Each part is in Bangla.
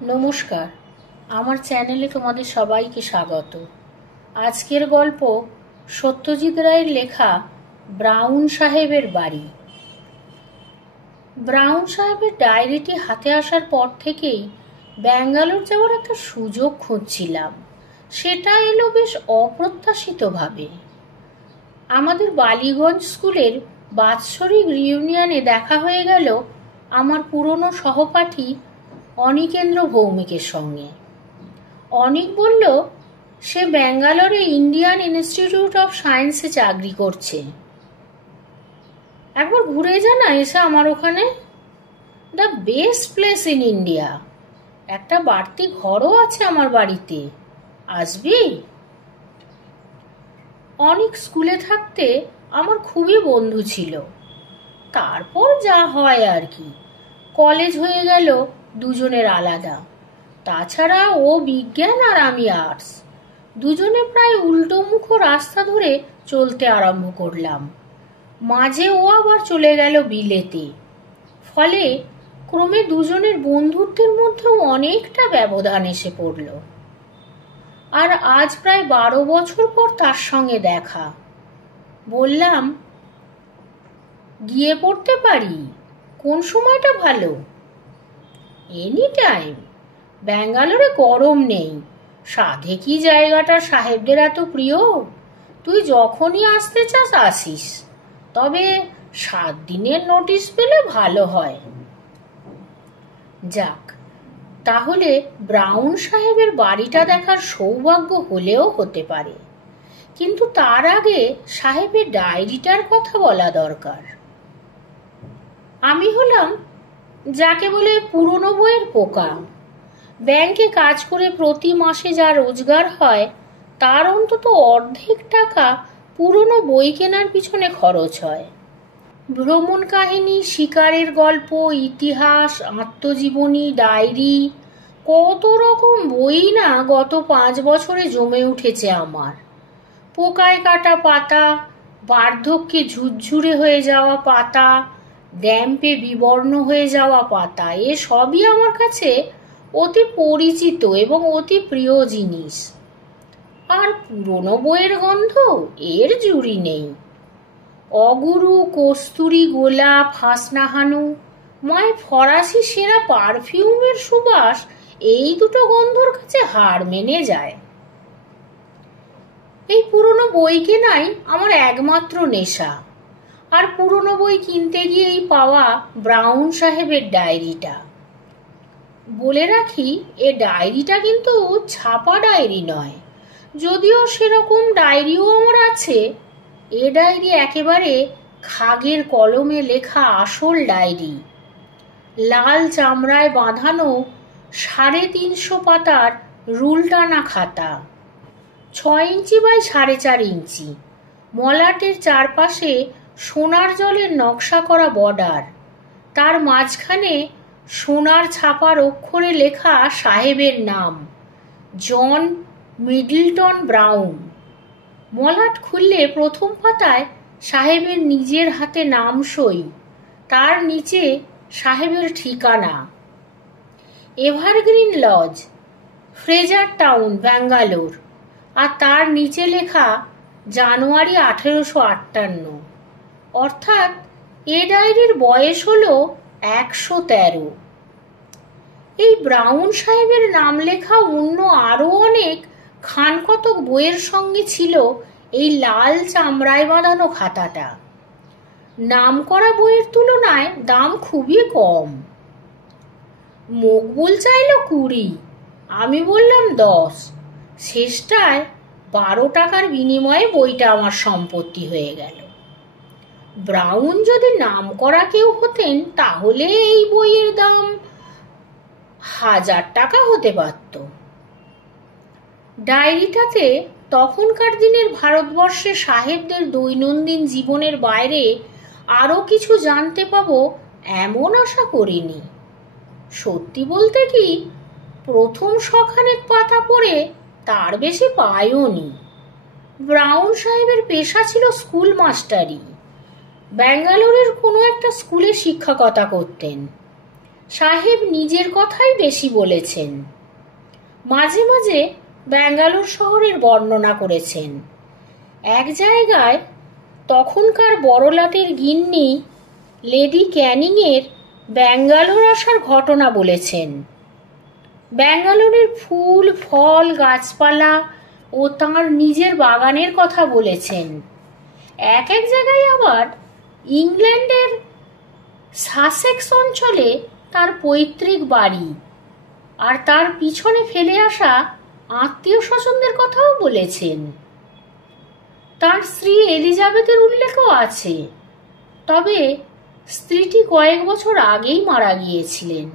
নমস্কার, আমার চ্যানেলে তোমাদের সবাইকে স্বাগত। আজকের গল্প সত্যজিৎ রায়ের লেখা ব্রাউন সাহেবের বাড়ি। ব্রাউন সাহেবের ডায়েরিটি হাতে আসার পর থেকেই ব্যাঙ্গালোর যাওয়ার একটা সুযোগ খুঁজছিলাম। সেটা এলো বেশ অপ্রত্যাশিতভাবে। আমাদের বালিগঞ্জ স্কুলের বাৎসরিক রিউনিয়নে দেখা হয়ে গেল আমার পুরনো সহপাঠী অনিকেন্দ্র ভৌমিকের সঙ্গে। অনিক বলল সে ব্যাঙ্গালোরে ইন্ডিয়ান ইনস্টিটিউট অফ সায়েন্সে চাকরি করছে। একবার ঘুরে যা না এসে আমার ওখানে, the best place in India. একটা বাড়তি ঘরও আছে আমার বাড়িতে, আসবি? অনিক স্কুলে থাকতে আমার খুবই বন্ধু ছিল। তারপর যা হয় আর কি, কলেজ হয়ে গেল দুজনের আলাদা। তাছাড়া ও বিজ্ঞান আর আমি আর্টস, দুজনে প্রায় উল্টো মুখো রাস্তা ধরে চলতে আরম্ভ করলাম। মাঝে ও আবার চলে গেল বিলেতে। ফলে ক্রমে দুজনের বন্ধুত্বের মধ্যেও অনেকটা ব্যবধান এসে পড়ল। আর আজ প্রায় 12 বছর পর তার সঙ্গে দেখা। বললাম, গিয়ে পড়তে পারি? কোন সময়টা ভালো? Any time. ব্যাঙ্গালোরে গরম নেই। সাধে কি জায়গাটা সাহেবদের এত প্রিয়? তুই যখনই আসতে চাস আসিস, তবে 7 দিনের নোটিশ পেলে ভালো হয়। যাক, তাহলে ব্রাউন সাহেবের বাড়িটা দেখার সৌভাগ্য হলেও হতে পারে। কিন্তু তার আগে সাহেবের ডায়েরিটার কথা বলা দরকার। আমি হলাম যাকে বলে পুরনো বইয়ের পোকা। ব্যাংকে কাজ করে প্রতি মাসে যা রোজগার হয় তার অন্তত অর্ধেক টাকা পুরনো বই কেনার পিছনে খরচ হয়। ভ্রমণ কাহিনী, শিকারের গল্প, ইতিহাস, আত্মজীবনী, ডায়েরি, কত রকম বই না গত 5 বছরে জমে উঠেছে আমার। পোকায় কাটা পাতা, বার্ধক্যে ঝুরঝুরে হয়ে যাওয়া পাতা, ড্যাম্পে বিবর্ণ হয়ে যাওয়া পাতা, এ সবই আমার কাছে অতি পরিচিত এবং অতি প্রিয় জিনিস। আর পুরনো বইয়ের গন্ধ এর জুড়ি নেই। অগুরু, কস্তুরি, গোলাপ, হাসনাহানু, মায়ের ফরাসি সেরা পারফিউমের সুবাস, এই দুটো গন্ধর কাছে হার মেনে যায়। এই পুরনো বই কেনাই আমার একমাত্র নেশা। আর পুরনো বই কিনতে গিয়েই পাওয়া ব্রাউন সাহেবের ডায়েরিটা। বলে রাখি, এ ডায়েরিটা কিন্তু ছাপা ডায়েরি নয়, যদিও সেরকম ডায়েরিও আমার আছে। এ ডায়েরি একেবারে খাগের কলমে লেখা আসল ডায়েরি। লাল চামড়ায় বাঁধানো 350 পাতার রুল টানা খাতা, 6 ইঞ্চি বাই 4.5 ইঞ্চি, মলাটের চারপাশে সোনার জলের নকশা করা বর্ডার, তার মাঝখানে সোনার ছাপার অক্ষরে লেখা সাহেবের নাম, জন মিডলটন ব্রাউন। মলাট খুললে প্রথম পাতায় সাহেবের নিজের হাতে নাম সই, তার নিচে সাহেবের ঠিকানা, Evergreen Lodge, Fraser Town, Bangalore. আর তার নিচে লেখা জানুয়ারি 1858। অর্থাৎ এ ডায়েরির বয়স হলো 113। এই ব্রাউন সাহেবের নাম লেখা অন্য আরো অনেক খানকতক বইয়ের সঙ্গে ছিল এই লাল চামড়ায় বাঁধানো খাতাটা। নাম করা বইয়ের তুলনায় দাম খুবই কম। মকবুল চাইল 20, আমি বললাম 10। শেষটায় 12 টাকার বিনিময়ে বইটা আমার সম্পত্তি হয়ে গেল। ব্রাউন যদি নাম করা কেউ হতেন তাহলে এই বইয়ের দাম 1000 টাকা হতে পারত। ডায়েরিটাতে তখনকার দিনের ভারতবর্ষে সাহেবদের দৈনন্দিন জীবনের বাইরে আরো কিছু জানতে পাবো এমন আশা করিনি। সত্যি বলতে কি, প্রথম শখানেক পাতা পড়ে তার বেশি পাইওনি। ব্রাউন সাহেবের পেশা ছিল স্কুল মাস্টারি। ব্যাঙ্গালোরের কোনো একটা স্কুলে শিক্ষকতা করতেন। সাহেব নিজের কথাই বেশি বলেছেন। মাঝে মাঝে ব্যাঙ্গালোর শহরের বর্ণনা করেছেন। এক জায়গায় তখনকার বড়লাটের গিন্নি লেডি ক্যানিংয়ের ব্যাঙ্গালোর আসার ঘটনা বলেছেন। ব্যাঙ্গালোরের ফুল ফল গাছপালা ও তাঁর নিজের বাগানের কথা বলেছেন। এক এক জায়গায় আবার ইংল্যান্ডের সাসেক্স অঞ্চলে তার পৈতৃক বাড়ি আর তার পিছনে ফেলে আসা আত্মীয় স্বজনদের কথাও বলেছেন। তার স্ত্রী এলিজাবেথের উল্লেখও আছে, তবে স্ত্রীটি কয়েক বছর আগেই মারা গিয়েছিলেন।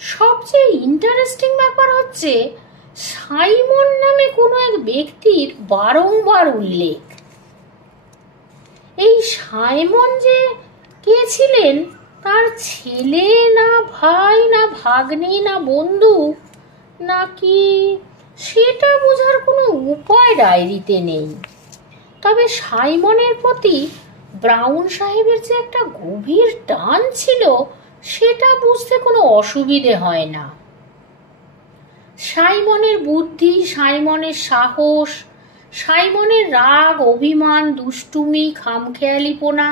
সবচেয়ে ইন্টারেস্টিং ব্যাপার হচ্ছে সাইমন নামে কোনো এক ব্যক্তির বারংবার উল্লেখ। এই সাইমন যে কে ছিলেন, তার ছেলে না ভাই না ভাগ্নে না বন্ধু নাকি, সেটা বোঝার কোনো উপায় ডায়েরিতে নেই। তবে সাইমনের প্রতি ব্রাউন সাহেবের যে একটা গভীর টান ছিল সেটা বুঝতে কোনো অসুবিধে হয় না। সাইমনের বুদ্ধি, সাইমনের সাহস, সাইমনের রাগ, অভিমান, দুষ্টুমি, খামখেয়ালিপনা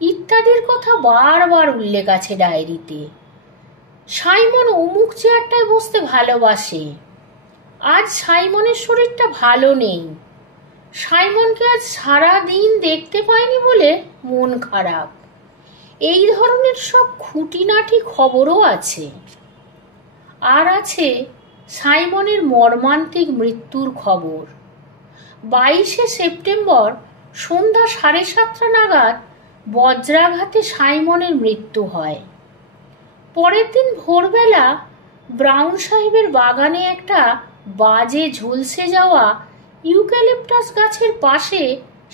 ইত্যাদির কথা বারবার উল্লেখ আছে ডায়েরিতে। সাইমন অমুক চেয়ারটায় বসতে ভালোবাসে, আজ সাইমনের শরীরটা ভালো নেই, সাইমনকে আজ সারা দিন দেখতে পাইনি বলে মন খারাপ, এই ধরনের সব খুঁটিনাটি খবরও আছে। আর আছে সাইমনের মর্মান্তিক মৃত্যুর খবর। 22শে সেপ্টেম্বর সন্ধ্যা 7:30 নাগাদ বজ্রাঘাতে সাইমনের মৃত্যু হয়। পরের দিন ভোরবেলা ব্রাউন সাহেবের বাগানে একটা বাজে ঝলসে যাওয়া ইউক্যালিপটাস গাছের পাশে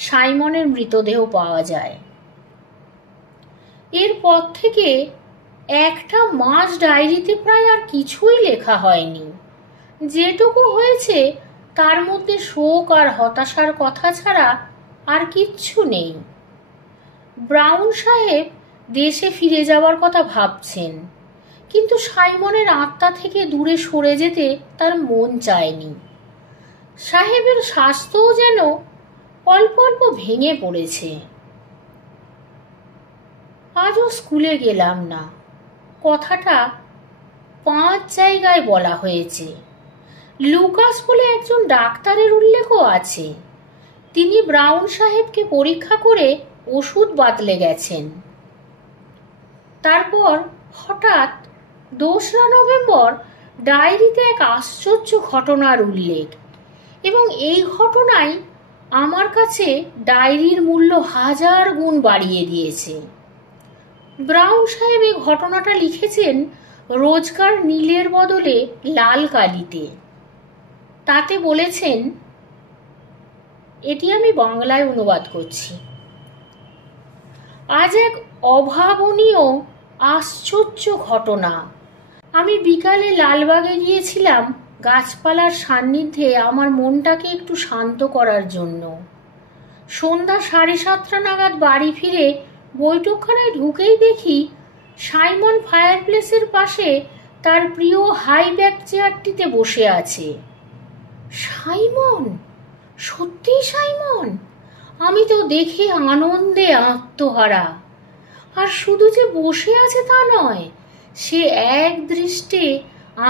সাইমনের মৃতদেহ পাওয়া যায়। এরপর থেকে একটা মাস ডায়েরিতে প্রায় আর কিছুই লেখা হয়নি। যেটুকু হয়েছে তার মধ্যে শোক আর হতাশার কথা ছাড়া আর কিচ্ছু নেই। ব্রাউন সাহেব দেশে ফিরে যাওয়ার কথা ভাবছেন, কিন্তু সাইমনের আত্মা থেকে দূরে সরে যেতে তার মন চায়নি। সাহেবের স্বাস্থ্যও যেন অল্প অল্প ভেঙে পড়েছে। আজও স্কুলে গেলাম না, কথাটা 5 জায়গায় বলা হয়েছে। লুকাস বলে একজন ডাক্তারের উল্লেখও আছে। তিনি ব্রাউন সাহেবকে পরীক্ষা করে ওষুধ বাতলে গেছেন। তারপর হঠাৎ 2রা নভেম্বর ডায়েরিতে এক আশ্চর্য ঘটনার উল্লেখ, এবং এই ঘটনাই আমার কাছে ডায়েরির মূল্য 1000 গুণ বাড়িয়ে দিয়েছে। ব্রাউন সাহেব এই ঘটনাটা লিখেছেন রোজকার নীলের বদলে লাল কালিতে। তাতে বলেছেন, এটি আমি বাংলায় অনুবাদ করছি। আজ এক অভাবনীয় আশ্চর্য ঘটনা। আমি বিকালে লালবাগে গিয়েছিলাম গাছপালার সান্নিধ্যে আমার মনটাকে একটু শান্ত করার জন্য। সন্ধ্যা 7:30 নাগাদ বাড়ি ফিরে বৈঠকখানায় ঢুকেই দেখি সাইমন ফায়ারপ্লেসের পাশে তার প্রিয় হাই ব্যাক চেয়ারটিতে বসে আছে। সাইমন, সত্যি সাইমন! আমি তো দেখে আনন্দে আত্মহারা। আর শুধু যে বসে আছে তা নয়, সে এক দৃষ্টে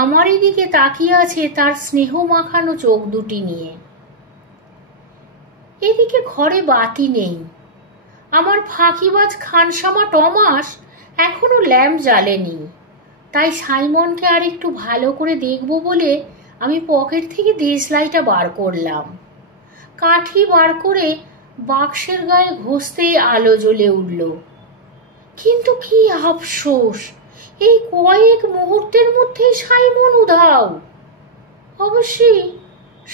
আমারই দিকে তাকিয়ে আছে তার স্নেহ মাখানো চোখ দুটি নিয়ে। এদিকে ঘরে বাতি নেই। আমার ফাঁকিবাজ খানসামা টমাস এখনো ল্যাম্প জ্বালেনি। তাই সাইমনকে আর একটু ভালো করে দেখব বলে আমি পকেট থেকে দেশলাইটা বার করলাম। কাঠি বার করে বাক্সের গায়ে ঘষতেই আলো জ্বলে উঠল। কিন্তু কি আফসোস, এই কয়েক মুহূর্তের মধ্যেই সাইমন উধাও। অবশ্যই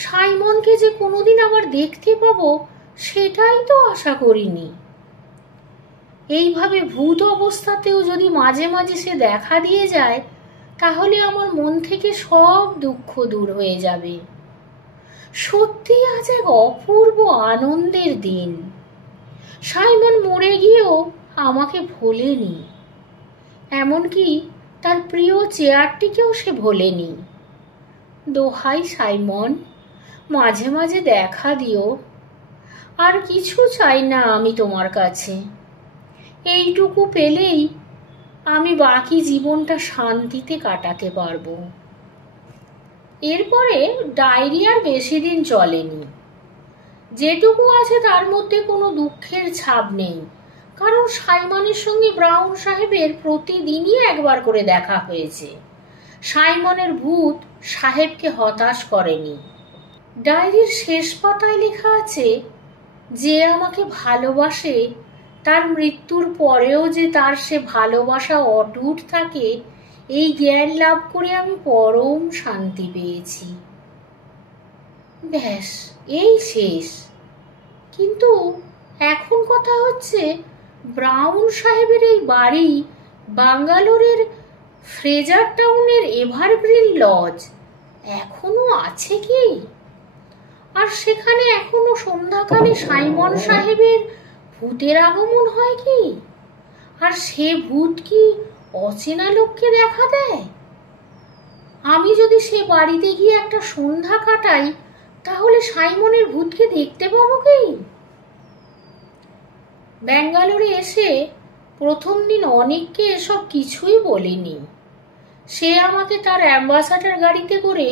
সাইমনকে যে কোনোদিন আবার দেখতে পাবো সেটাই তো আশা করিনি। এইভাবে ভূত অবস্থাতেও যদি মাঝে মাঝে সে দেখা দিয়ে যায়, তাহলে আমার মন থেকে সব দুঃখ দূর হয়ে যাবে। সত্যি আজ এক অপূর্ব আনন্দের দিন। সাইমন মরে গিয়েও আমাকে ভোলেনি। এমনকি তার প্রিয় চেয়ারটিকেও সে ভোলেনি। দোহাই সাইমন, মাঝে মাঝে দেখা দিও। আর কিছু চাই না আমি তোমার কাছে। এইটুকু পেলেই আমি বাকি জীবনটা শান্তিতে কাটাতে পারবো। এরপরে ডায়েরি আর বেশি দিন চলেনি। যেটুকু আছে তার মধ্যে কোনো দুঃখের ছাপ নেই, কারণ সাইমনের সঙ্গে ব্রাউন সাহেবের প্রতিদিনই একবার করে দেখা হয়েছে। সাইমনের ভূত সাহেবকে হতাশ করেনি। ডায়েরির শেষ পাতায় লেখা আছে, যে আমাকে ভালোবাসে তার মৃত্যুর পরেও যে তার সে ভালোবাসা অটুট থাকে, এই জ্ঞান লাভ করে আমি পরম শান্তি পেয়েছি। ব্যাস, এই শেষ। কিন্তু এখন কথা হচ্ছে, ব্রাউন সাহেবের এই বাড়ি বাঙ্গালোরের ফ্রেজার টাউনের এভারগ্রিন লজ এখনো আছে কি? আর সেখানে এখনো সন্ধ্যাকালে সাইমন সাহেবের ভূতের আগমন হয় কি? আর সে ভূত কি অচেনা লোককে দেখা দেয়? আমি যদি সে বাড়িতে গিয়ে একটা সন্ধ্যা কাটাই, তাহলে সাইমনের ভূতকে দেখতে পাবো কি? ব্যাঙ্গালোরে এসে প্রথম দিন অনেককে এসব কিছুই বলিনি। সে আমাকে তার অ্যাম্বাসাডার গাড়িতে করে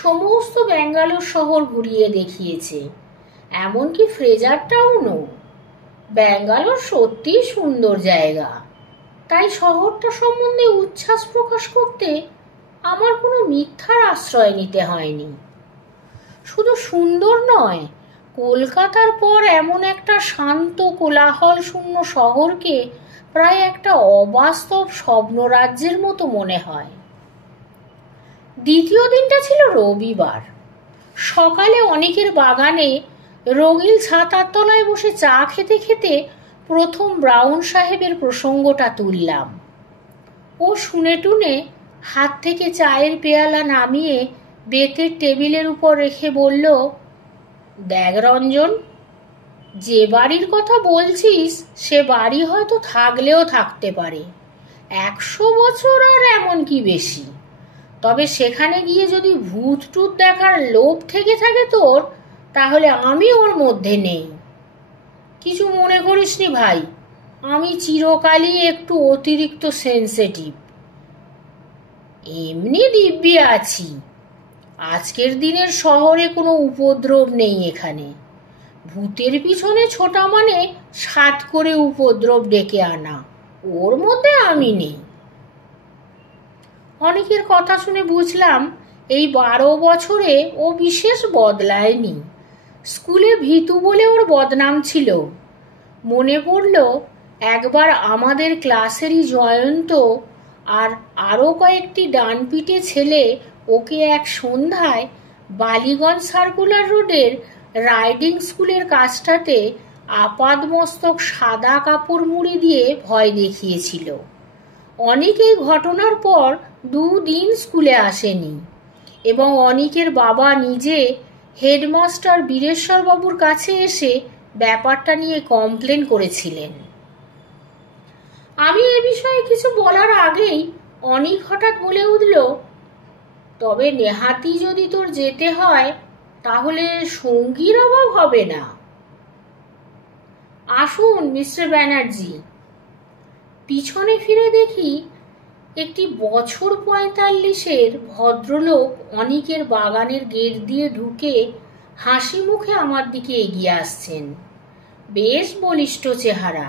সমস্ত ব্যাঙ্গালোর শহর ঘুরিয়ে দেখিয়েছে, এমনকি ফ্রেজার টাউনও। ব্যাঙ্গালোর সত্যিই সুন্দর জায়গা, তাই শহরটা সম্বন্ধে উচ্ছ্বাস প্রকাশ করতে আমার কোনো মিথ্যার আশ্রয় নিতে হয়নি। শুধু সুন্দর নয়, কলকাতার পর এমন একটা শান্ত কোলাহল শূন্য শহরকে প্রায় একটা অবাস্তব স্বপ্নরাজ্যের মতো মনে হয়। দ্বিতীয় দিনটা ছিল রবিবার। সকালে অনেকের বাগানে রঙিন ছাতার তলায় বসে চা খেতে খেতে প্রথম ব্রাউন সাহেবের প্রসঙ্গটা তুললাম। ও শুনে টুনে হাত থেকে চায়ের পেয়ালা নামিয়ে বেতের টেবিলের উপর রেখে বলল, দেখ রঞ্জন, যে বাড়ির কথা বলছিস সে বাড়ি হয়তো থাকলেও থাকতে পারে 100 বছর আর এমন কি বেশি। তবে সেখানে গিয়ে যদি ভূত টুত দেখার লোভ থেকে থাকে তোর, তাহলে আমি ওর মধ্যে নেই। কিছু মনে করিসনি ভাই, আমি চিরকালই একটু অতিরিক্ত সেনসিটিভ। এমনি দিব্যি আছি। আজকের দিনের শহরে কোনো উপদ্রব নেই এখানে। ভূতের পিছনে ছোটা মানে সাত করে উপদ্রব ডেকে আনা, ওর মধ্যে আমি নেই। অনেকের কথা শুনে বুঝলাম এই 12 বছরে ও বিশেষ বদলায়নি। স্কুলে ভীতু বলে ওর বদনাম ছিল। মনে পড়ল একবার আমাদের ক্লাসেরই জয়ন্ত আর আরও কয়েকটি ডানপিটে ছেলে ওকে এক সন্ধ্যায় বালিগঞ্জ সার্কুলার রোডের রাইডিং স্কুলের কাছটাতে আপাদমস্তক সাদা কাপড় মুড়ি দিয়ে ভয় দেখিয়েছিল। অনেকেই ঘটনার পর 2 দিন স্কুলে আসেনি এবং অনেকের বাবা নিজে হেডমাস্টার বীরেশ্বর বাবুর কাছে এসে ব্যাপারটা নিয়ে কমপ্লেন করেছিলেন। আমি এ বিষয়ে কিছু বলার আগেই অনেক হঠাৎ বলে উঠল, তবে নেহাতি যদি তোর যেতে হয় তাহলে সঙ্গীর অভাব হবে না। আসুন মিস্টার ব্যানার্জি। পিছনে ফিরে দেখি একটি বছর 45-এর ভদ্রলোক অনেকের বাগানের গেট দিয়ে ঢুকে হাসি মুখে আমার দিকে এগিয়ে আসছেন। বেশ বলিষ্ঠ চেহারা,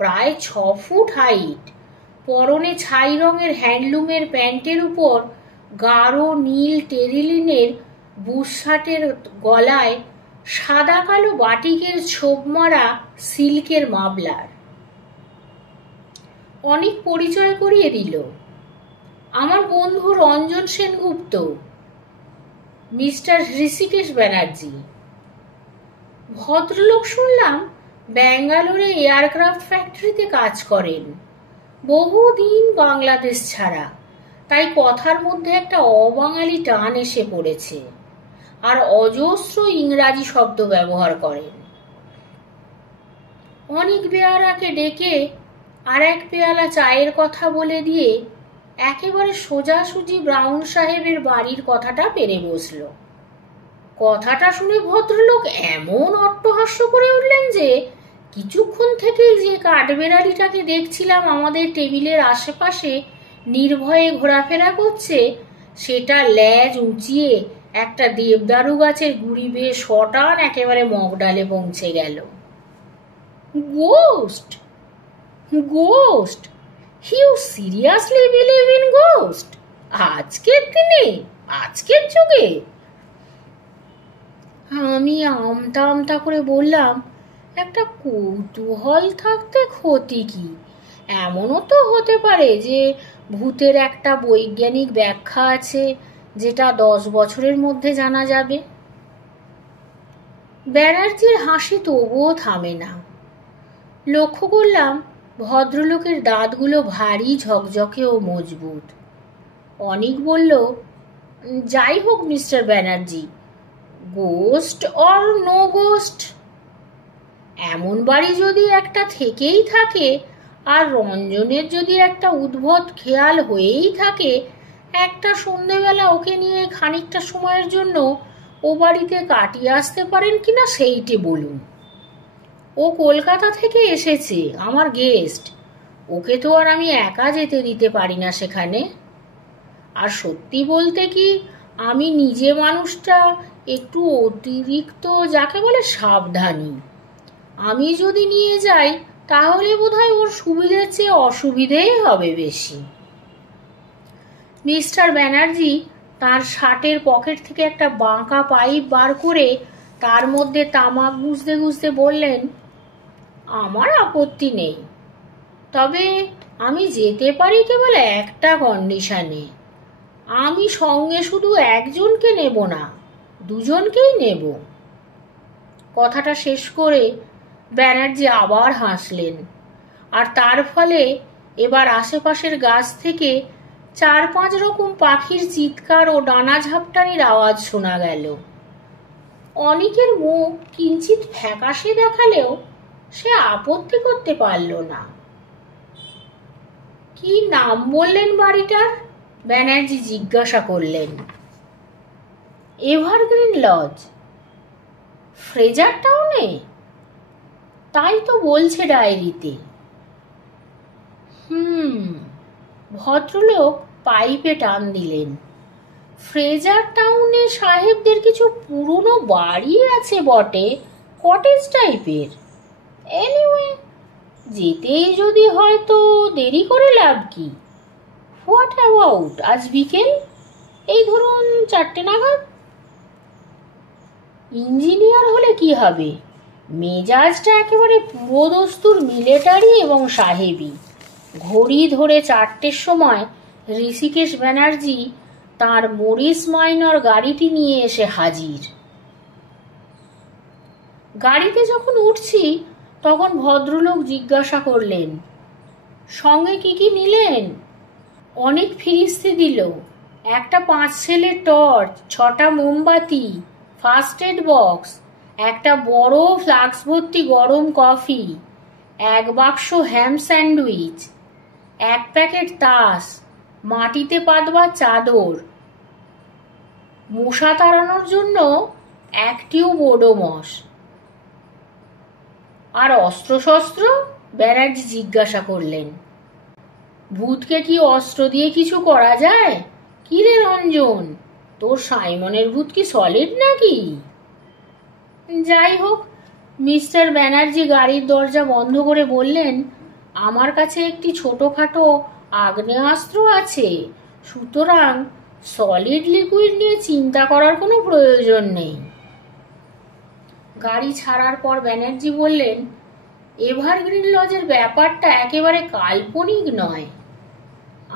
প্রায় 6 ফুট হাইট। পরনে ছাই রঙের হ্যান্ডলুমের প্যান্টের উপর গাঢ় নীল টেরিলিনের বুশশার্টের গলায় সাদা কালো বাটিকের ছোপ মারা সিল্কের মাফলার। অনেক পরিচয় করিয়ে দিল। আমার বন্ধু রঞ্জন সেনগুপ্ত, মিস্টার ঋষিকেশ ব্যানার্জি। ভদ্রলোক শুনলাম ব্যাঙ্গালোরে এয়ারক্রাফট ফ্যাক্টরিতে কাজ করেন, বহুদিন বাংলাদেশ ছাড়া, তাই কথার মধ্যে একটা অবাঙালি টান এসে পড়েছে, আর অজস্র ইংরাজি শব্দ ব্যবহার করেন। অনেক বেয়ারাকে ডেকে আর এক পেয়ালা চায়ের কথা বলে দিয়ে একেবারে সোজাসুজি ব্রাউন সাহেবের বাড়ির কথাটা পেরে বসল। কথাটা শুনে ভদ্রলোক এমন অট্টহাস্য করে উঠলেন যে কিছুক্ষণ থেকেই যে কাঠবেড়ালিটাকে দেখছিলাম আমাদের টেবিলের আশেপাশে নির্ভয়ে ঘোরাফেরা করছে, সেটা ল্যাজ উঁচিয়ে একটা দেবদারু গাছের গুড়ি বেয়ে শটান একেবারে মগডালে পৌঁছে গেল। Ghost! Ghost! You seriously believe in ghost? আজকের দিনে, আজকের যুগে? আমি আমতা আমতা করে বললাম, একটা কৌতূহল থাকতে ক্ষতি কি? এমনও তো হতে পারে যে ভূতের একটা বৈজ্ঞানিক ব্যাখ্যা আছে যেটা 10 বছরের মধ্যে জানা যাবে। ব্যানার্জির হাসি তবুও থামে না। লক্ষ্য করলাম ভদ্রলোকের দাঁতগুলো ভারী ঝকঝকে ও মজবুত। অনিক বলল, যাই হোক mister Banerjee, ghost or no ghost, এমন বাড়ি যদি একটা থেকেই থাকে আর রঞ্জনের যদি একটা উদ্ভট খেয়াল হয়েই থাকে একটা সন্ধেবেলা ওকে নিয়ে খানিকটা সময়ের জন্য ও বাড়িতে কাটিয়ে আসতে পারেন কিনা সেইটি বলুন। ও কলকাতা থেকে এসেছে, আমার গেস্ট, ওকে তো আর আমি একা যেতে দিতে পারি না সেখানে। আর সত্যি বলতে কি, আমি নিজে মানুষটা একটু অতিরিক্ত যাকে বলে সাবধানী। আমি যদি নিয়ে যাই তাহলে বোধহয় ওর সুবিধের চেয়ে অসুবিধেই হবে বেশি। মিস্টার ব্যানার্জি তার শার্টের পকেট থেকে একটা বাঁকা পাইপ বার করে তার মধ্যে তামাক গুঁজতে গুঁজতে বললেন, আমার আপত্তি নেই, তবে আমি যেতে পারি কেবল একটা কন্ডিশনে। আমি সঙ্গে শুধু একজনকে নেব না, দুজনকেই নেব। কথাটা শেষ করে ব্যানার্জি আবার হাসলেন, আর তার ফলে এবার আশেপাশের গাছ থেকে 4-5 রকম পাখির চিৎকার ও ডানা ঝাপটানির আওয়াজ শোনা গেল। অনিকের মুখ কিঞ্চিত ফ্যাকাশে দেখালেও সে আপত্তি করতে পারল না। কি নাম বললেন বাড়িটার? ব্যানার্জি জিজ্ঞাসা করলেন। এভারগ্রিন লজ, ফ্রেজার টাউনে? তাই তো বলছে ডায়েরিতে। ভদ্রলোক পাইপে টান দিলেন। ফ্রেজার টাউনে সাহেবদের কিছু পুরনো বাড়ি আছে বটে, কটেজ টাইপের। এনিওয়ে, যেতেই যদি হয় তো দেরি করে লাভ কি? হোয়াট অ্যাবাউট আজ বিকেল, এই ধরুন 4টে নাগাদ? ইঞ্জিনিয়ার হলে কি হবে, মেজাজটা একেবারে পুরোদস্তুর মিলিটারি এবং সাহেবি। ঘড়ি ধরে 4টের সময় ঋষিকেশ ব্যানার্জি তার মরিস মাইনর গাড়িটি নিয়ে এসে হাজির। গাড়িতে যখন উঠছি তখন ভদ্রলোক জিজ্ঞাসা করলেন, সঙ্গে কি কি নিলেন? অনেক ফিরিস্তি দিল, একটা 5 সেলের টর্চ, 6টা মোমবাতি, ফার্স্ট এড বক্স, একটা বড় ফ্লাক্স ভর্তি গরম কফি, 1 বাক্স হ্যাম স্যান্ডউইচ, 1 প্যাকেট তাস, মাটিতে পাতবা চাদর, মশা তাড়ানোর জন্য 1 টিউব ওডোমস। আর অস্ত্রশস্ত্র? ব্যানার্জি জিজ্ঞাসা করলেন। ভূতকে কি অস্ত্র দিয়ে কিছু করা যায়? কি রে রঞ্জন, তোর সাইমনের ভূত কি সলিড নাকি? যাই হোক, মিস্টার ব্যানার্জি গাড়ির দরজা বন্ধ করে বললেন, আমার কাছে একটি ছোটখাটো আগ্নেয়াস্ত্র আছে, সুতরাং সলিড লিকুইড নিয়ে চিন্তা করার কোনো প্রয়োজন নেই। গাড়ি ছাড়ার পর ব্যানার্জি বললেন, এভারগ্রিন লজের ব্যাপারটা একেবারে কাল্পনিক নয়।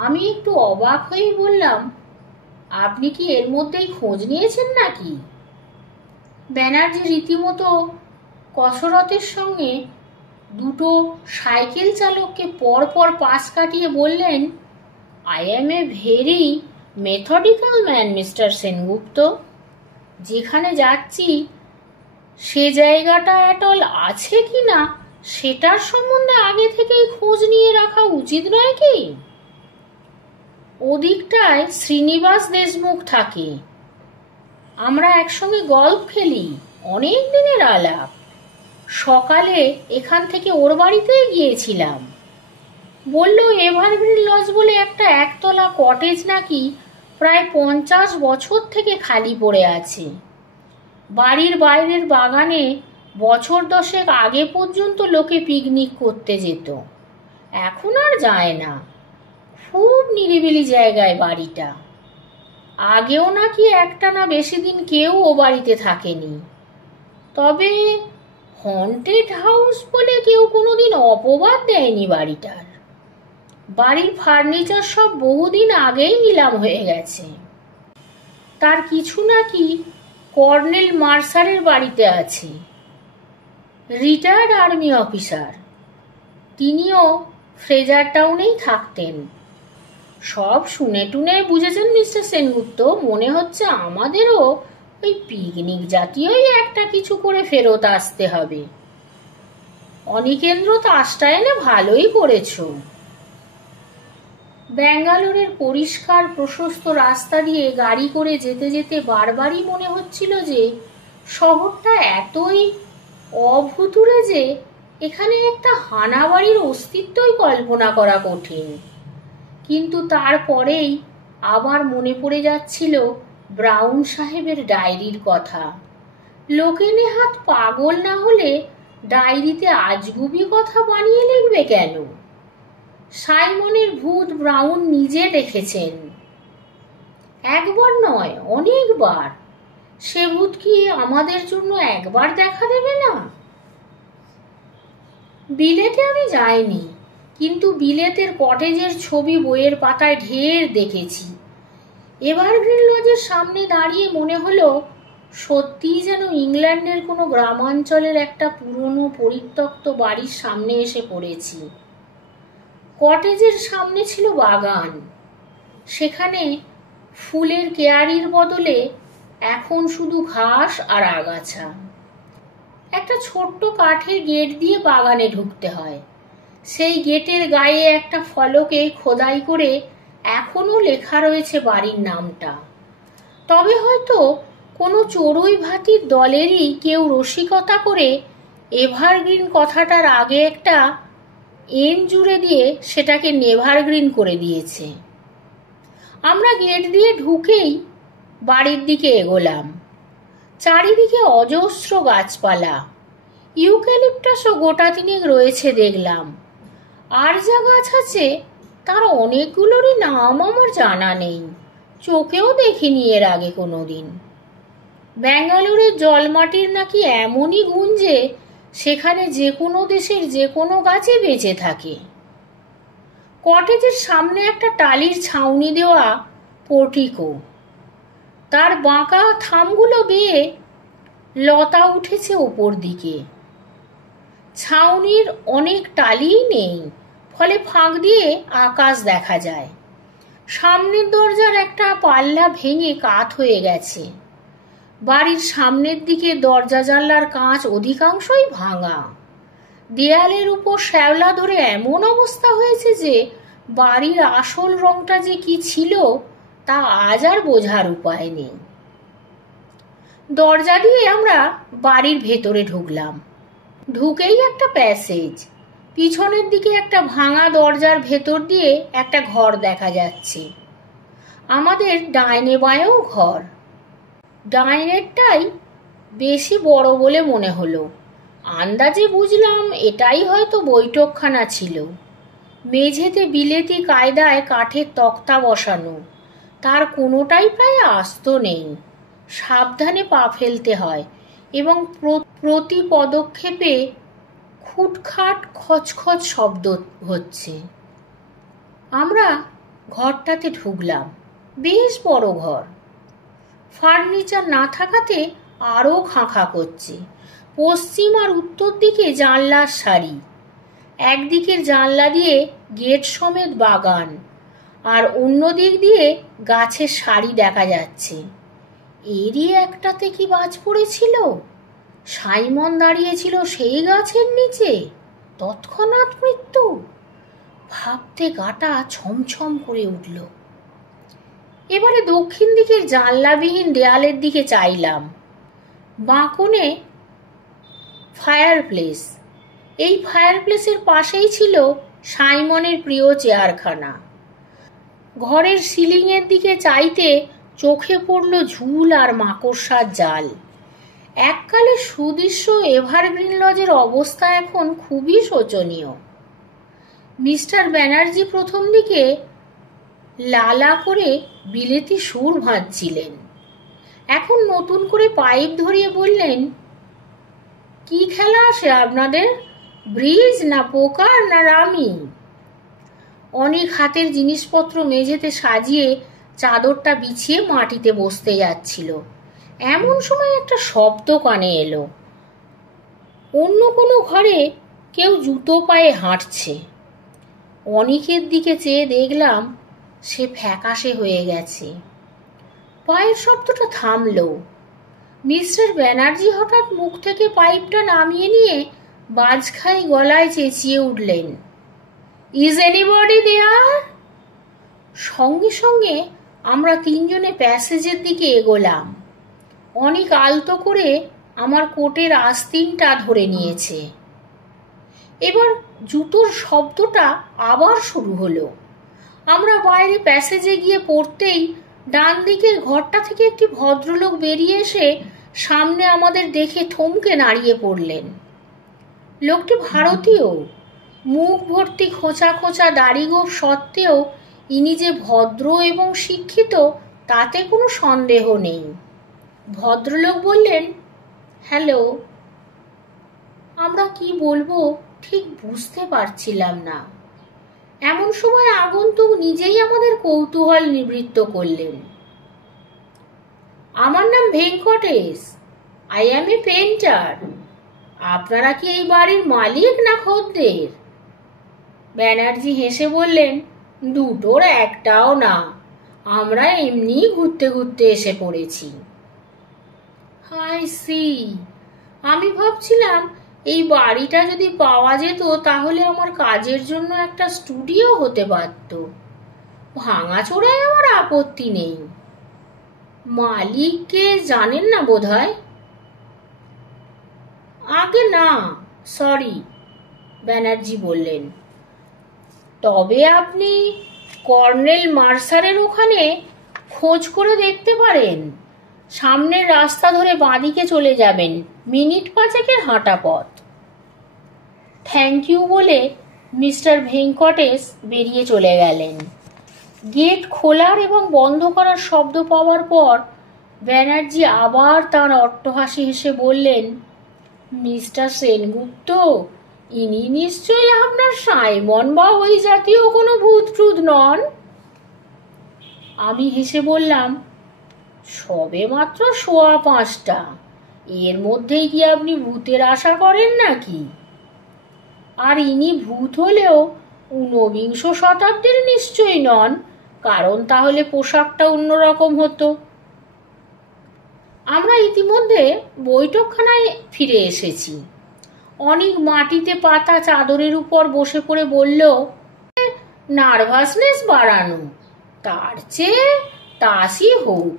আমি একটু অবাক হয়েই বললাম, আপনি কি এর মধ্যেই খোঁজ নিয়েছেন নাকি? ব্যানার্জি রীতিমতো কসরতের সঙ্গে 2টো সাইকেল চালককে পরপর পাশ কাটিয়ে বললেন, I am a very methodical man mister Sengupta. যেখানে যাচ্ছি সে জায়গাটা অ্যাটল আছে কি না সেটার সম্বন্ধে আগে থেকেই খোঁজ নিয়ে রাখা উচিত নয় কি? ওদিকটায় শ্রীনিবাস দেশমুখ থাকে। আমরা একসঙ্গে গল্ফ খেলি, অনেক দিনের আলাপ। সকালে এখান থেকে ওর বাড়িতেই গিয়েছিলাম। বলল এভারগ্রিন লজ বলে একটা একতলা কটেজ নাকি প্রায় 50 বছর থেকে খালি পড়ে আছে। বাড়ির বাইরের বাগানে বছর 10 আগে পর্যন্ত লোকে পিকনিক করতে যেত, এখন আর যায় না। খুব নিরিবিলি জায়গায় বাড়িটা। আগেও নাকি একটানা বেশি দিন কেউ ও বাড়িতে থাকেনি। তবে হন্টেড হাউস বলে কেউ কোনোদিন অপবাদ দেয়নি বাড়িটার। বাড়ির ফার্নিচার সব বহুদিন আগেই নিলাম হয়ে গেছে। তার কিছু নাকি কর্নেল মার্সারের বাড়িতে আছে, রিটায়ার্ড আর্মি অফিসার। তিনিও ফ্রেজার টাউনেই থাকতেন। সব শুনে টুনে বুঝেছেন মিস্টার সেনগুপ্ত, মনে হচ্ছে আমাদেরও ওই পিকনিক জাতীয়ই একটা কিছু করে ফেরত আসতে হবে। অনিকেন্দ্র তাসটা এনে ভালোই করেছ। ব্যাঙ্গালোরের পরিষ্কার প্রশস্ত রাস্তা দিয়ে গাড়ি করে যেতে যেতে বারবারই মনে হচ্ছিল যে শহরটা এতই অভুতুড়ে যে এখানে একটা হানাবাড়ির অস্তিত্বই কল্পনা করা কঠিন। কিন্তু তারপরেই আবার মনে পড়ে যাচ্ছিল ব্রাউন সাহেবের ডায়েরির কথা। লোকে নেহাত পাগল না হলে ডায়েরিতে আজগুবি কথা বানিয়ে লিখবে কেন? সাইমনের ভূত ব্রাউন নিজে দেখেছেন, একবার নয় অনেকবার। সে ভূত কি আমাদের জন্য একবার দেখা দেবে না? বিলেতে আমি যাইনি, কিন্তু বিলেতের কটেজের ছবি বইয়ের পাতায় ঢের দেখেছি। এভারগ্রিন লজের সামনে দাঁড়িয়ে মনে হলো সত্যিই যেন ইংল্যান্ডের কোনো গ্রামাঞ্চলের একটা পুরনো পরিত্যক্ত বাড়ির সামনে এসে পড়েছি। কটেজের সামনে ছিল বাগান। সেখানে ফুলের কেয়ারির বদলে এখন শুধু ঘাস আর আগাছা। একটা ছোট্ট কাঠের গেট দিয়ে বাগানে ঢুকতে হয়। সেই গেটের গায়ে একটা ফলকে খোদাই করে এখনো লেখা রয়েছে বাড়ির নামটা। তবে হয়তো কোনো চড়ুই ভাতির দলেরই কেউ রসিকতা করে এভারগ্রিন কথাটার আগে একটা এন জুড়ে দিয়ে সেটাকে নেভারগ্রিন করে দিয়েছে। আমরা গেট দিয়ে ঢুকেই বাড়ির দিকে এগোলাম। চারিদিকে অজস্র গাছপালা, ইউক্যালিপটাসও গোটা তিনেক রয়েছে দেখলাম। আর যা গাছ আছে তার অনেকগুলোরই নাম আমার জানা নেই, চোখেও দেখিনি এর আগে কোনোদিন। ব্যাঙ্গালোরের জলমাটির নাকি এমনই গুণ যে সেখানে যে কোনো দেশের যে কোনো গাছে বেঁচে থাকে। কটেজের সামনে একটা টালির ছাউনি দেওয়া পোর্টিকো, তার বাঁকা থামগুলো বেয়ে লতা উঠেছে ওপর দিকে। ছাউনির অনেক টালিই নেই, ফলে ফাঁক দিয়ে আকাশ দেখা যায়। সামনের দরজার একটা পাল্লা ভেঙে কাঠ হয়ে গেছে। বাড়ির সামনের দিকে দরজা জানলার কাঁচ অধিকাংশই ভাঙা। দেয়ালের উপর শ্যাওলা ধরে এমন অবস্থা হয়েছে যে বাড়ির আসল রংটা যে কি ছিল তা আজ আর বোঝার উপায় নেই। দরজা দিয়ে আমরা বাড়ির ভেতরে ঢুকলাম। ঢুকেই একটা প্যাসেজ, পিছনের দিকে একটা ভাঙা দরজার ভেতর দিয়ে একটা ঘর দেখা যাচ্ছে। আমাদের ডাইনে বাঁয়েও ঘর। ডাইনেরটাই বেশি বড় বলে মনে হলো। আন্দাজে বুঝলাম এটাই হয়তো বৈঠকখানা ছিল। মেঝেতে বিলেতি কায়দায় কাঠের তক্তা বসানো, তার কোনোটাই প্রায় আস্ত নেই। সাবধানে পা ফেলতে হয় এবং প্রতি পদক্ষেপে খুটখাট খচখচ শব্দ হচ্ছে। আমরা ঘরটাতে ঢুকলাম। বেশ বড় ঘর। ফার্নিচার না থাকাতে আরও খাঁ করছে। পশ্চিম আর উত্তর দিকে জানলার সারি। একদিকের জানলা দিয়ে গেট সমেত বাগান, আর অন্য দিক দিয়ে গাছের সারি দেখা যাচ্ছে। এরই একটাতে কি বাজ পড়েছিল? সাইমন দাঁড়িয়েছিল সেই গাছের নিচে। তৎক্ষণাৎ মৃত্যু! ভাবতে গাটা ছমছম করে উঠল। এবারে দক্ষিণ দিকের জানলাবিহীন দেয়ালের দিকে চাইলাম। বাঁ কোণে ফায়ারপ্লেস। এই ফায়ারপ্লেসের পাশেই ছিল সাইমনের প্রিয় চেয়ারখানা। ঘরের সিলিংয়ের দিকে চাইতে চোখে পড়ল ঝুল আর মাকড়সার জাল। এককালে সুদৃশ্য এভারগ্রিন লজের অবস্থা এখন খুবই শোচনীয়। মিস্টার ব্যানার্জি প্রথম দিকে লালা করে বিলেতি সুর ভাঁজছিলেন। এখন নতুন করে পাইপ ধরিয়ে বললেন, কি খেলা আসে আপনাদের? ব্রিজ না পোকার না রামি? অনেক হাতের জিনিসপত্র মেঝেতে সাজিয়ে চাদরটা বিছিয়ে মাটিতে বসতে যাচ্ছিল। এমন সময় একটা শব্দ কানে এলো। অন্য কোনো ঘরে কেউ জুতো পায়ে হাঁটছে। অনেকের দিকে চেয়ে দেখলাম সে ফ্যাকাশে হয়ে গেছে। পায়ের শব্দটা থামল। মিস্টার ব্যানার্জি হঠাৎ মুখ থেকে পাইপটা নামিয়ে নিয়ে বাজখাই গলায় চেঁচিয়ে উঠলেন, ইজ এনিবডি দেয়ার? সঙ্গে সঙ্গে আমরা তিনজনে প্যাসেজের দিকে এগোলাম। অনেক আলতো করে আমার কোটের আস্তিনটা ধরে নিয়েছে। এবার জুতোর শব্দটা আবার শুরু হলো। আমরা বাইরে প্যাসেজে গিয়ে পড়তেই ডান দিকের ঘরটা থেকে একটি ভদ্রলোক বেরিয়ে এসে সামনে আমাদের দেখে থমকে দাঁড়িয়ে পড়লেন। লোকটি ভারতীয়। মুখ ভর্তি খোঁচা খোঁচা দাড়িগোঁফ সত্ত্বেও ইনি যে ভদ্র এবং শিক্ষিত তাতে কোনো সন্দেহ নেই। ভদ্রলোক বললেন, হ্যালো। আমরা কি বলবো ঠিক বুঝতে পারছিলাম না। এমন সময় আগন্তুক নিজেই আমাদের কৌতূহল নিবৃত্ত করলেন। আমার নাম Venkatesh. I am A painter. আপনারা কি এই বাড়ির মালিক না খদ্দের? ব্যানার্জি হেসে বললেন, দুটোর একটাও না। আমরা এমনি ঘুরতে ঘুরতে এসে পড়েছি। I see. আমি ভাবছিলাম এই বাড়িটা যদি পাওয়া যেত তাহলে আমার কাজের জন্য একটা স্টুডিও হতে পারত। ভাঙাচোরায় আমার আপত্তি নেই। মালিককে জানেন না বোধহয়? আগে না, সরি, ব্যানার্জি বললেন। তবে আপনি কর্নেল মার্সারের ওখানে খোঁজ করে দেখতে পারেন। সামনের রাস্তা ধরে বাঁদিকে চলে যাবেন, মিনিট 5 হাঁটা পথ। থ্যাংক ইউ বলে মিস্টার ভেঙ্কটেশ বেরিয়ে চলে গেলেন। গেট খোলার এবং বন্ধ করার শব্দ পাওয়ার পর ব্যানার্জি আবার তাঁর অট্টহাসি হেসে বললেন, মিস্টার সেনগুপ্ত, ইনি নিশ্চয়ই আপনার সাইমন বা ওই জাতীয় কোনো ভূত ট্রুত নন? আমি হেসে বললাম, সবে মাত্র 5:15। এর মধ্যেই কি আপনি ভূতের আশা করেন নাকি? আর ইনি ভূত হলেও 19বিংশ শতাব্দীর নিশ্চয়ই নন, কারণ তাহলে পোশাকটা অন্যরকম হতো। আমরা ইতিমধ্যে বৈঠকখানায় ফিরে এসেছি। অনেক মাটিতে পাতা চাদরের উপর বসে পড়ে বলল, নার্ভাসনেস বাড়ানো, তার চেয়ে তাসই হোক।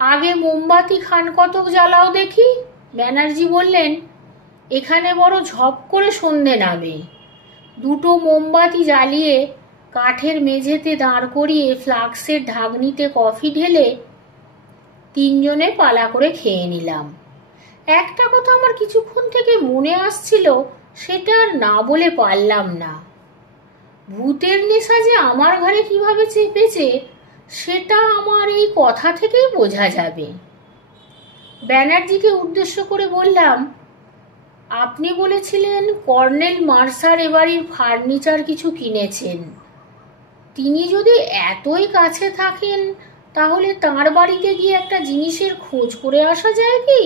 আগে মোমবাতি খান কতক জ্বালাও দেখি, ব্যানার্জি বললেন। এখানে বড় ঝপ করে সন্ধে নামে। 2টো মোমবাতি জ্বালিয়ে কাঠের মেঝেতে দাঁড় করিয়ে ফ্লাক্সের ঢাকনিতে কফি ঢেলে তিনজনে পালা করে খেয়ে নিলাম। একটা কথা আমার কিছুক্ষণ থেকে মনে আসছিল, সেটা আর না বলে পারলাম না। ভূতের নেশা যে আমার ঘরে কিভাবে চেপেছে সেটা আমার এই কথা থেকেই বোঝা যাবে। ব্যানার্জিকে উদ্দেশ্য করে বললাম, আপনি বলেছিলেন কর্নেল মার্সার এবাড়ির ফার্নিচার কিছু কিনেছেন। তিনি যদি এতই কাছে থাকেন তাহলে তাঁর বাড়িতে গিয়ে একটা জিনিসের খোঁজ করে আসা যায় কি?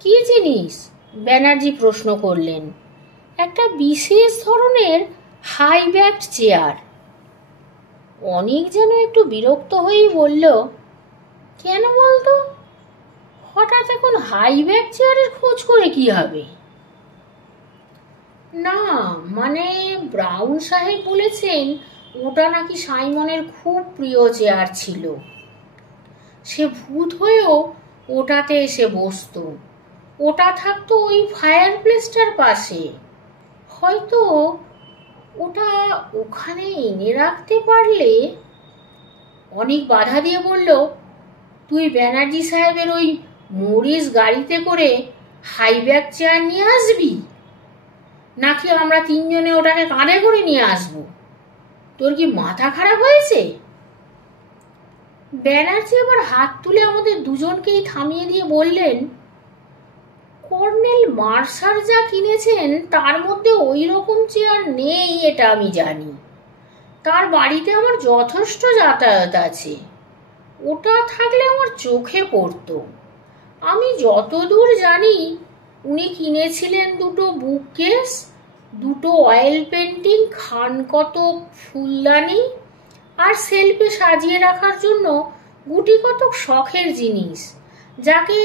কি জিনিস? ব্যানার্জি প্রশ্ন করলেন। একটা বিশেষ ধরনের হাই ব্যাকড চেয়ার। অনেক যেন একটু বিরক্ত হয়েই বলল, কেন বলতো? হঠাৎ এখন হাই ব্যাক চেয়ারের খোঁজ করে কি হবে? না, মানে ব্রাউন সাহেব বলেছেন ওটা নাকি সাইমনের খুব প্রিয় চেয়ার ছিল। সে ভূত হয়েও ওটাতে এসে বসতো। ওটা থাকতো ওই ফায়ার প্লেসটার পাশে। হয়তো ওটা ওখানে এনে রাখতে পারলে। অনেক বাধা দিয়ে বলল, তুই ব্যানার্জি সাহেবের ওই মরিস গাড়িতে করে হাইব্যাক চেয়ার নিয়ে আসবি, নাকি আমরা তিনজনে ওটাকে কাঁধে করে নিয়ে আসবো? তোর কি মাথা খারাপ হয়েছে? ব্যানার্জি এবার হাত তুলে আমাদের দুজনকেই থামিয়ে দিয়ে বললেন, কর্নেল মার্সার যা কিনেছেন তার মধ্যে ওই রকম চেয়ার নেই, এটা আমি জানি। তার বাড়িতে আমার যথেষ্ট যাতায়াত আছে। ওটা থাকলে আমার চোখে পড়তো। আমি যতদূর জানি উনি কিনেছিলেন দুটো বুককেস, দুটো অয়েল পেন্টিং, খানকতক ফুলদানি, আর সেলফে সাজিয়ে রাখার জন্য গুটি কতক শখের জিনিস, যাকে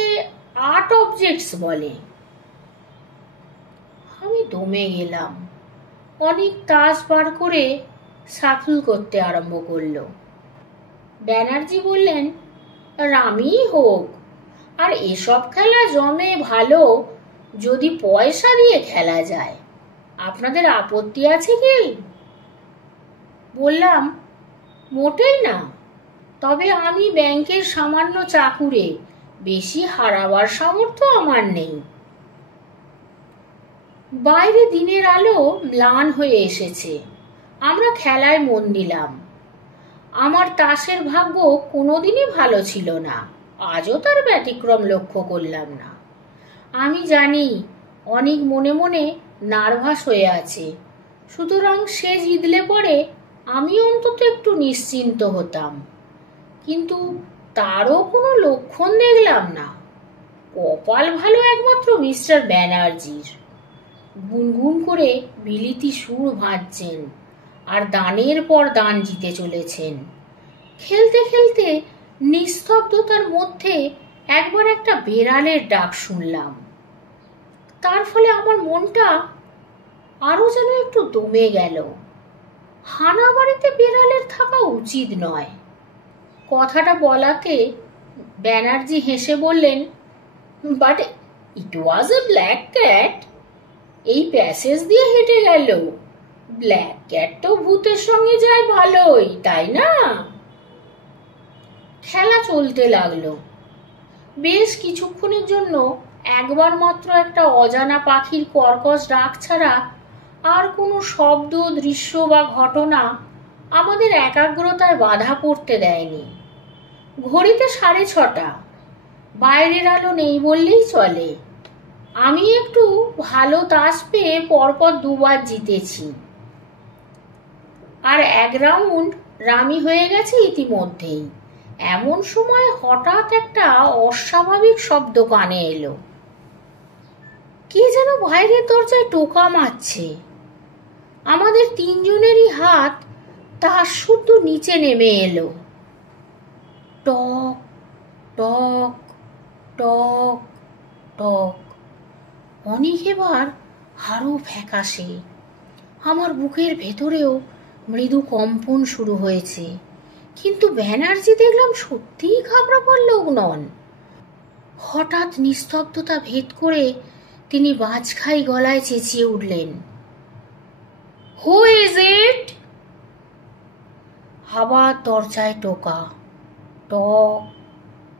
আর্ট অবজেক্টস বলে। আমি দমে গেলাম। অনেক তাস বার করে শাফল করতে আরম্ভ করলো। ব্যানার্জি বললেন, রামই হোক, আর এসব খেলা জমে ভালো যদি পয়সা দিয়ে খেলা যায়। আপনাদের আপত্তি আছে কি? বললাম, মোটেই না, তবে আমি ব্যাংকের সামান্য চাকুরে, বেশি হারাবার সামর্থ্য আমার নেই। বাইরে দিনের আলো ম্লান হয়ে এসেছে। আমরা খেলায় মন দিলাম। আমার তাসের ভাগ্য কোনোদিনই ভালো ছিল না, আজও তার ব্যতিক্রম লক্ষ্য করলাম না। আমি জানি অনেক মনে মনে নার্ভাস হয়ে আছে, সুতরাং সে জিতলে পরে আমি অন্তত একটু নিশ্চিন্ত হতাম। কিন্তু তারও কোনো লক্ষণ দেখলাম না। কপাল ভালো একমাত্র মিস্টার ব্যানার্জির। গুনগুন করে বিলিতি সুর ভাঁজছেন আর দানের পর দান জিতে চলেছেন। খেলতে খেলতে নিস্তব্ধতার মধ্যে একবার একটা বেড়ালের ডাক শুনলাম। তার ফলে আমার মনটা আরো যেন একটু দমে গেল। হানা বাড়িতে বেড়ালের থাকা উচিত নয়। কথাটা বলাতে ব্যানার্জি হেসে বললেন, but it was A black cat. এই প্যাসেজ দিয়ে হেঁটে গেল। ব্ল্যাক ক্যাট তো ভূতের সঙ্গে যায় ভালোই, তাই না? খেলা চলতে লাগলো। বেশ কিছুক্ষণের জন্য একবার মাত্র একটা অজানা পাখির কর্কশ ডাক ছাড়া আর কোনো শব্দ, দৃশ্য বা ঘটনা আমাদের একাগ্রতায় বাধা পড়তে দেয়নি। ঘড়িতে 6:30। বাইরের আলো নেই বললেই চলে। আমি একটু ভালো তাস পেয়ে পরপর দুবার জিতেছি, আর এক রাউন্ড রামি হয়ে গেছে ইতিমধ্যেই। এমন সময় হঠাৎ একটা অস্বাভাবিক শব্দ কানে এলো। কে যেন বাইরের দরজায় টোকা মারছে। আমাদের তিনজনেরই হাত তার শুদ্ধ নিচে নেমে এলো। টক টক টক টক। অনেক এবার আরো ফ্যাকাশে। আমার বুকের ভেতরেও মৃদু কম্পন শুরু হয়েছে। কিন্তু ব্যানার্জি দেখলাম সত্যিই ঘাবড়াবার লোক নন। হঠাৎ নিস্তব্ধতা ভেদ করে তিনি বাজখাই গলায় চেঁচিয়ে উঠলেন, হু ইজ ইট? আবার দরজায় টোকা। টক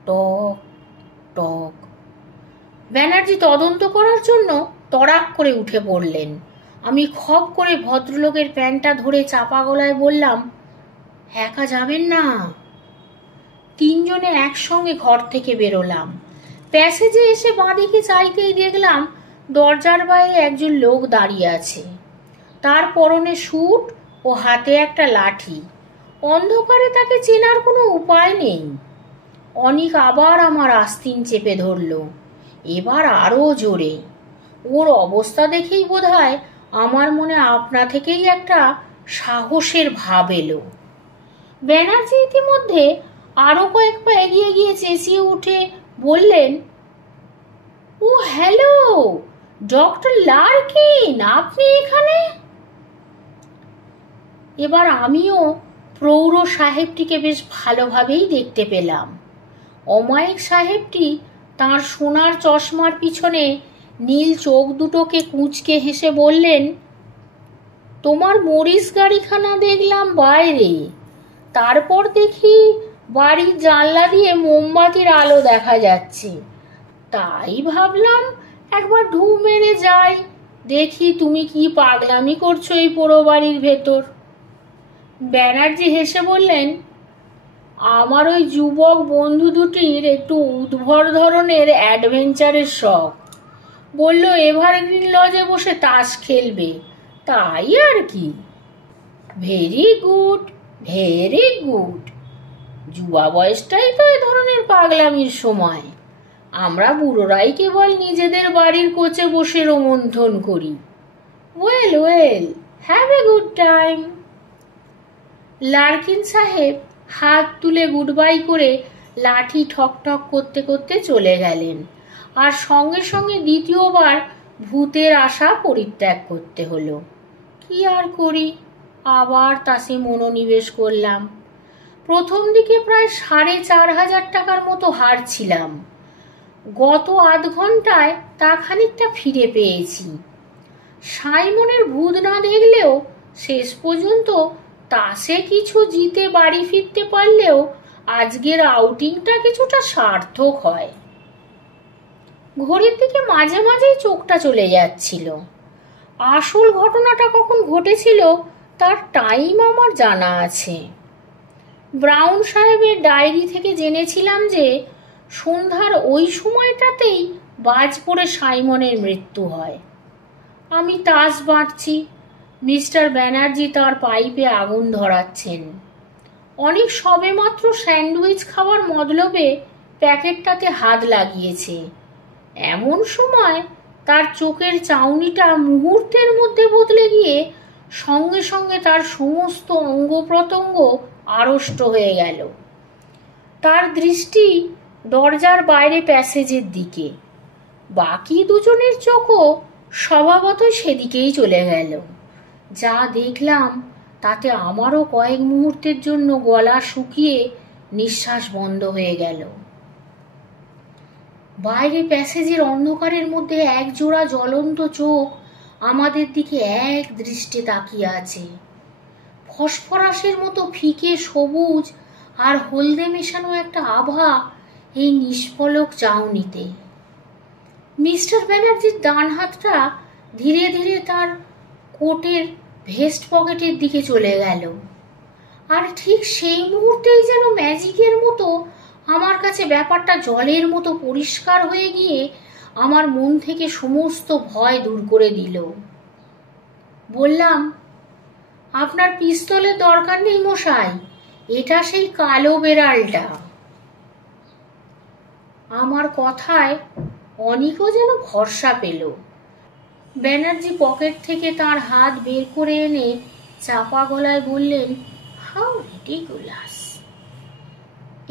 টক টক। ব্যানার্জি তদন্ত করার জন্য তড়াক করে উঠে পড়লেন। আমি খপ করে ভদ্রলোকের প্যান্টটা ধরে চাপা গলায় বললাম, একা যাবেন না। তিনজনে একসঙ্গে ঘর থেকে বেরোলাম। প্যাসেজে এসে বাঁদিকে চাইতেই দেখলাম দরজার বাইরে একজন লোক দাঁড়িয়ে আছে। তার পরনে স্যুট ও হাতে একটা লাঠি। অন্ধকারে তাকে চেনার কোনো উপায় নেই। অনিক আবার আমার আস্তিন চেপে ধরল, এবার আরো জোরে। ওর অবস্থা দেখেই বোধহয় আমার মনে আপনা থেকেই একটা সাহসের ভাব এলো। ব্যানার্জি ইতিমধ্যে আরো কয়েক পা এগিয়ে গিয়ে চেঁচিয়ে উঠে বললেন, ও হ্যালো, ডক্টর লার্কিন, আপনি এখানে? এবার আমিও প্রৌঢ় সাহেবটিকে বেশ ভালোভাবেই দেখতে পেলাম। অমায়িক সাহেবটি তাঁর সোনার চশমার পিছনে নীল চোখ দুটোকে কুঁচকে হেসে বললেন, তোমার মরিস গাড়িখানা দেখলাম বাইরে, তারপর দেখি বাড়ির জানলা দিয়ে মোমবাতির আলো দেখা যাচ্ছে, তাই ভাবলাম একবার ঢু মেরে যাই, দেখি তুমি কি পাগলামি করছো এই পোড়ো বাড়ির ভেতর। ব্যানার্জি হেসে বললেন, আমার ওই যুবক বন্ধু দুটির একটু উদ্ভট ধরনের অ্যাডভেঞ্চারের শখ। বলল এভারগ্রিন লজে বসে তাস খেলবে, তাই আর কি। Very good, very good. যুবা বয়সটাই তো এ ধরনের পাগলামির সময়। আমরা বুড়োরাই কেবল নিজেদের বাড়ির কোচে বসে রোমন্থন করি। Well well, have a good time. Larkin সাহেব হাত তুলে গুড বাই করে লাঠি ঠক ঠক করতে করতে চলে গেলেন, আর সঙ্গে সঙ্গে দ্বিতীয়বার ভূতের আশা পরিত্যাগ করতে হলো। কি আর করি, আবার তাসে মনোনিবেশ করলাম। প্রথম দিকে প্রায় 4,500 টাকার মতো হারছিলাম। গত আধ ঘন্টায় তা খানিকটা ফিরে পেয়েছি। সাইমনের ভূত না দেখলেও শেষ পর্যন্ত তাসে কিছু জিতে বাড়ি ফিরতে পারলেও আজকের আউটিংটা কিছুটা সার্থক হয়। ঘড়ির দিকে মাঝে মাঝেই চোখটা চলে যাচ্ছিল। আসল ঘটনাটা কখন ঘটেছিল তার টাইম আমার জানা আছে। ব্রাউন সাহেবের ডায়েরি থেকে জেনেছিলাম যে সন্ধ্যার ওই সময়টাতেই বাজ পড়ে সাইমনের মৃত্যু হয়। আমি তাস বাঁটছি, মিস্টার ব্যানার্জি তার পাইপে আগুন ধরাচ্ছেন। অনেক সবেমাত্র স্যান্ডউইচ খাওয়ার মতলবে প্যাকেটটাতে হাত লাগিয়েছে। এমন সময় তার চোখের চাউনিটা মুহূর্তের মধ্যে বদলে গিয়ে সঙ্গে সঙ্গে তার সমস্ত অঙ্গ প্রত্যঙ্গ আড়ষ্ট হয়ে গেল। তার দৃষ্টি দরজার বাইরে প্যাসেজের দিকে। বাকি দুজনের চোখও স্বভাবতই সেদিকেই চলে গেল। যা দেখলাম তাতে আমারও কয়েক মুহূর্তের জন্য গলা শুকিয়ে নিঃশ্বাস বন্ধ হয়ে গেল। বাইরে প্যাসেজের অন্ধকারের মধ্যে এক জোড়া জ্বলন্ত চোখ আমাদের দিকে এক দৃষ্টে তাকিয়ে আছে। ফসফরাসের মতো ফিকে সবুজ আর হলদে মেশানো একটা আভা এই নিষ্পলক চাউনিতে। মিস্টার ব্যানার্জির ডান হাতটা ধীরে ধীরে তার কোটের ভেস্ট পকেটের দিকে চলে গেল, আর ঠিক সেই মুহূর্তেই যেন ম্যাজিকের মতো আমার কাছে ব্যাপারটা জলের মতো পরিষ্কার হয়ে গিয়ে আমার মন থেকে সমস্ত ভয় দূর করে দিল। বললাম, আপনার পিস্তলের দরকার নেই মশাই, এটা সেই কালো বেড়ালটা। আমার কথায় অনিকও যেন ভরসা পেল। ব্যানার্জি পকেট থেকে তার হাত বের করে এনে চাপা গলায় বললেন, হাউ রিডিকুলাস।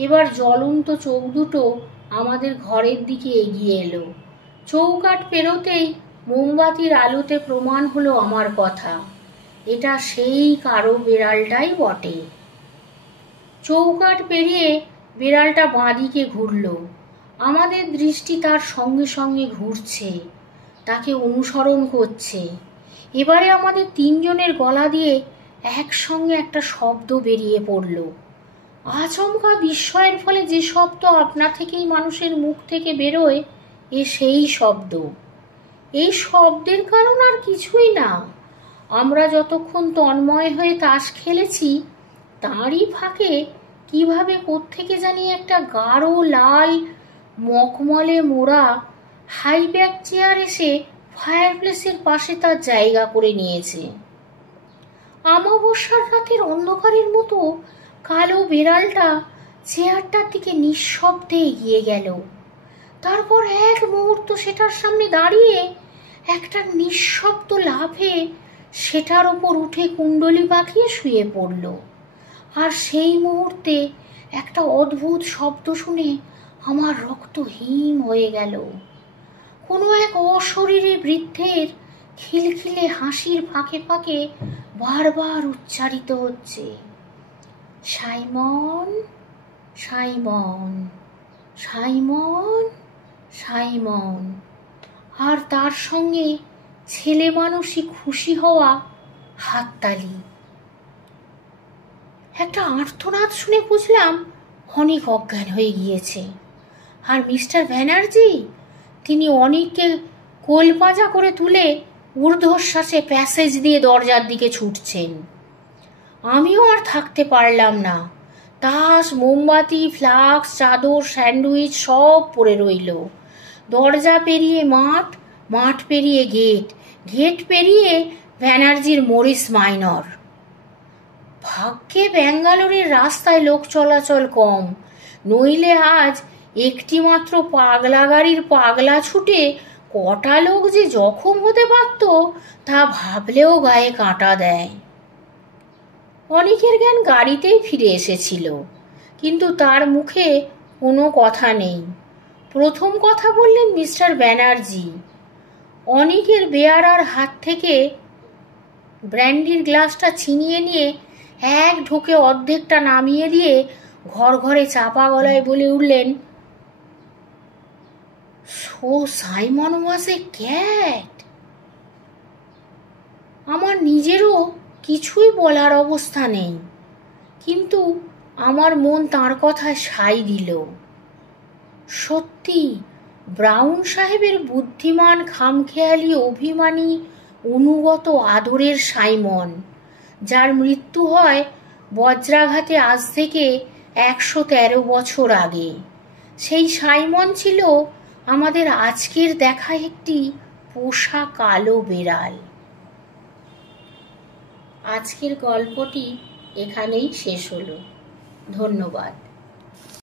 এবার জ্বলন্ত চোখ দুটো আমাদের ঘরের দিকে এগিয়ে এলো। চৌকাঠ পেরোতেই মোমবাতির আলোতে প্রমাণ হলো আমার কথা, এটা সেই কালো বেড়ালটাই বটে। চৌকাঠ পেরিয়ে বেড়ালটা বাঁদিকে ঘুরল। আমাদের দৃষ্টি তার সঙ্গে সঙ্গে ঘুরছে, তাকে অনুসরণ করছে। এবারে আমাদের তিনজনের গলা দিয়ে একসঙ্গে একটা শব্দ বেরিয়ে পড়ল। আচমকা বিস্ময়ের ফলে যে শব্দ আপনা থেকেই মানুষের মুখ থেকে বেরোয়, এ সেই শব্দ। এই শব্দের কারণ আর কিছুই না, আমরা যতক্ষণ তন্ময় হয়ে তাস খেলেছি তারই ফাঁকে কিভাবে কোত্থেকে জানি একটা গাঢ় লাল মখমলে মোড়া হাইব্যাক চেয়ার এসে ফায়ারপ্লেসের পাশে তার জায়গা করে নিয়েছে। অমাবস্যার রাতের অন্ধকারের মতো কালো বেড়ালটা চেয়ারটার দিকে নিঃশব্দে এগিয়ে গেল। তারপর এক মুহূর্ত সেটার সামনে দাঁড়িয়ে একটা নিঃশব্দ লাফে সেটার ওপর উঠে কুণ্ডলি পাকিয়ে শুয়ে পড়ল। আর সেই মুহূর্তে একটা অদ্ভুত শব্দ শুনে আমার রক্ত হিম হয়ে গেল। কোনো এক অশরীরী বৃদ্ধের খিলখিলে হাসির ফাঁকে ফাঁকে বারবার উচ্চারিত হচ্ছে, সাইমন, সাইমন, সাইমন, সাইমন। আর তার সঙ্গে ছেলে মানুষই খুশি হওয়া হাততালি। একটা আর্তনাদ শুনে বুঝলাম অনেক অজ্ঞান হয়ে গিয়েছে। আর মিস্টার ব্যানার্জি, তিনি অনেককে কোলপাঁজা করে তুলে ঊর্ধ্বশ্বাসে প্যাসেজ দিয়ে দরজার দিকে ছুটছেন। আমিও আর থাকতে পারলাম না। তাস, মোমবাতি, ফ্লাক্স, চাদর, স্যান্ডউইচ সব পড়ে রইল। দরজা পেরিয়ে মাঠ, মাঠ পেরিয়ে গেট, গেট পেরিয়ে ব্যানার্জির মরিস মাইনর। ভাগ্যে ব্যাঙ্গালোরের রাস্তায় লোক চলাচল কম, নইলে আজ একটি মাত্র পাগলা গাড়ির পাগলা ছুটে কটা লোক যে জখম হতে পারত তা ভাবলেও গায়ে কাঁটা দেয়। অনেকের জ্ঞান গাড়িতেই ফিরে এসেছিল, কিন্তু তার মুখে কোনো কথা নেই। প্রথম কথা বললেন মিস্টার ব্যানার্জি। অনেকের বেয়ারার হাত থেকে ব্র্যান্ডির গ্লাসটা ছিনিয়ে নিয়ে এক ঢোকে অর্ধেকটা নামিয়ে দিয়ে ঘর ঘরে চাপা গলায় বলে উঠলেন, সো সাইমন ওয়াজ এ ক্যাট। আমার নিজেরও কিছুই বলার অবস্থা নেই, কিন্তু আমার মন তার কথায় সাই দিল। সত্যি ব্রাউন সাহেবের বুদ্ধিমান, খামখেয়ালি, অভিমানী, অনুগত আদরের সাইমন, যার মৃত্যু হয় বজ্রাঘাতে আজ থেকে 113 বছর আগে, সেই সাইমন ছিল আমাদের আজকের দেখা একটি পোষা কালো বেড়াল। আজকের গল্পটি এখানেই শেষ হলো। ধন্যবাদ।